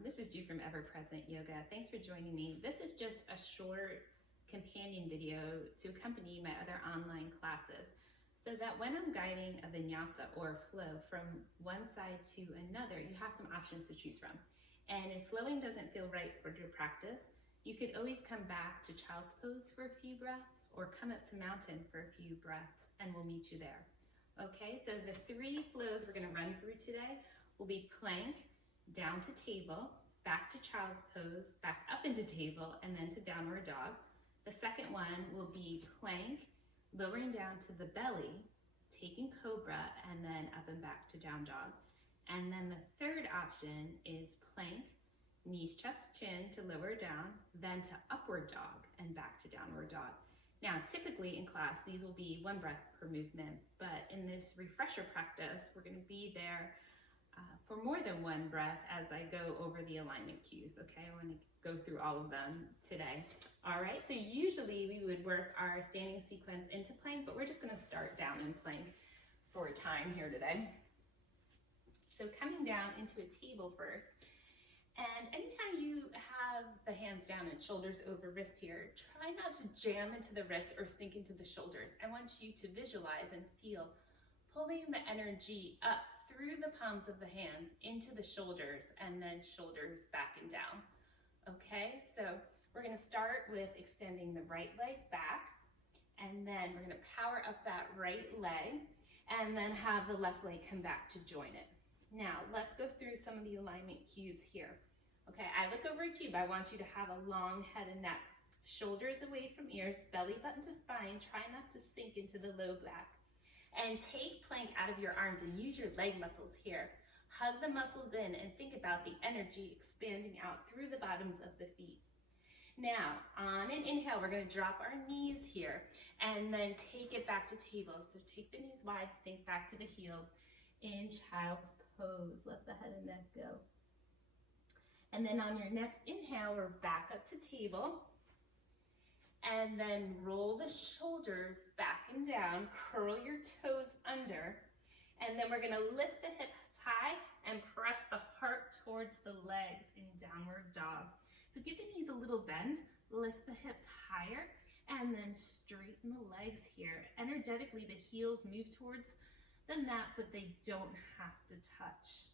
This is Ju from Ever Present Yoga. Thanks for joining me. This is just a short companion video to accompany my other online classes so that when I'm guiding a vinyasa or flow from one side to another, you have some options to choose from. And if flowing doesn't feel right for your practice, you could always come back to child's pose for a few breaths or come up to mountain for a few breaths and we'll meet you there. Okay, so the three flows we're going to run through today will be plank, down to table, back to child's pose, back up into table, and then to downward dog. The second one will be plank, lowering down to the belly, taking cobra, and then up and back to down dog. And then the third option is plank, knees, chest, chin to lower down, then to upward dog and back to downward dog. Now, typically in class, these will be one breath per movement, but in this refresher practice, we're going to be there for more than one breath as I go over the alignment cues, okay? I want to go through all of them today. All right, so usually we would work our standing sequence into plank, but we're just going to start down in plank for time here today. So coming down into a table first, and anytime you have the hands down and shoulders over wrist here, try not to jam into the wrist or sink into the shoulders. I want you to visualize and feel pulling the energy up through the palms of the hands into the shoulders and then shoulders back and down. Okay, so we're gonna start with extending the right leg back, and then we're gonna power up that right leg and then have the left leg come back to join it. Now, let's go through some of the alignment cues here. Okay, I look over at you, but I want you to have a long head and neck. Shoulders away from ears, belly button to spine. Try not to sink into the low back. And take plank out of your arms and use your leg muscles here. Hug the muscles in and think about the energy expanding out through the bottoms of the feet. Now, on an inhale, we're going to drop our knees here and then take it back to table. So take the knees wide, sink back to the heels in child's pose. Let the head and neck go. And then on your next inhale, we're back up to table. And then roll the shoulders back and down, curl your toes under, and then we're gonna lift the hips high and press the heart towards the legs in downward dog. So give the knees a little bend, lift the hips higher, and then straighten the legs here. Energetically, the heels move towards the mat, but they don't have to touch.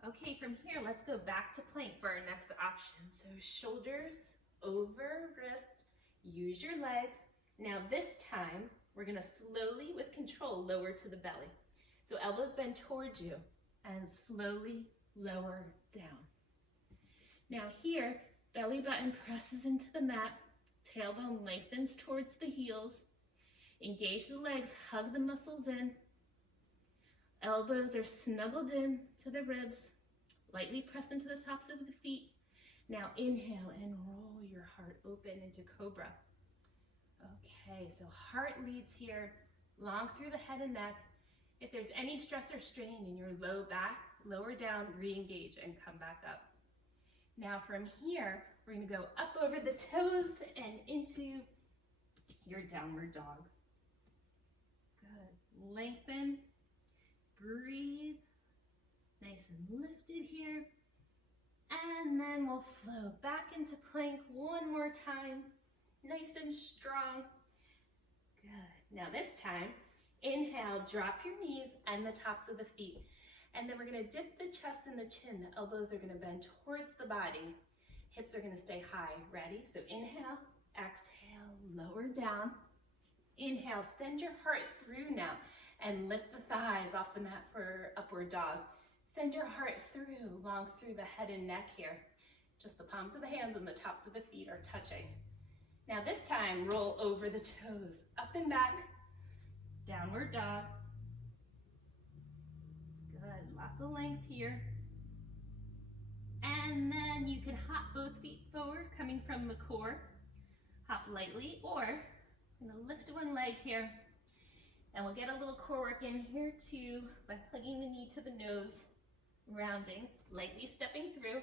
Okay, from here, let's go back to plank for our next option. So shoulders over wrist, use your legs. Now this time, we're gonna slowly, with control, lower to the belly. So elbows bend towards you and slowly lower down. Now here, belly button presses into the mat, tailbone lengthens towards the heels, engage the legs, hug the muscles in, elbows are snuggled in to the ribs, lightly press into the tops of the feet. Now inhale and roll your heart open into cobra. Okay, so heart leads here, long through the head and neck. If there's any stress or strain in your low back, lower down, re-engage and come back up. Now from here, we're gonna go up over the toes and into your downward dog. Good, lengthen, breathe, nice and lifted here. And then we'll flow back into plank one more time, nice and strong. Good. Now this time, inhale, drop your knees and the tops of the feet. And then we're gonna dip the chest and the chin. The elbows are gonna bend towards the body. Hips are gonna stay high. Ready? So inhale, exhale, lower down. Inhale, send your heart through now and lift the thighs off the mat for upward dog. Send your heart through, long through the head and neck here. Just the palms of the hands and the tops of the feet are touching. Now this time, roll over the toes, up and back, downward dog. Good, lots of length here. And then you can hop both feet forward, coming from the core. Hop lightly, or I'm gonna lift one leg here. And we'll get a little core work in here too by plugging the knee to the nose. Rounding, lightly stepping through.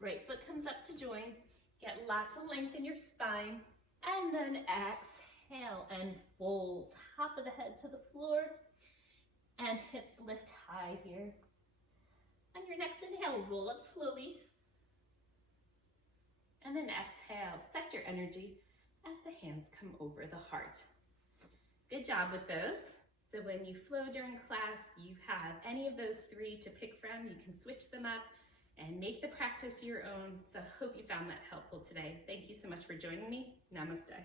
Right foot comes up to join. Get lots of length in your spine. And then exhale and fold. Top of the head to the floor. And hips lift high here. On your next inhale, roll up slowly. And then exhale, set your energy as the hands come over the heart. Good job with those. So when you flow during class, you have any of those three to pick from. You can switch them up and make the practice your own. So I hope you found that helpful today. Thank you so much for joining me. Namaste.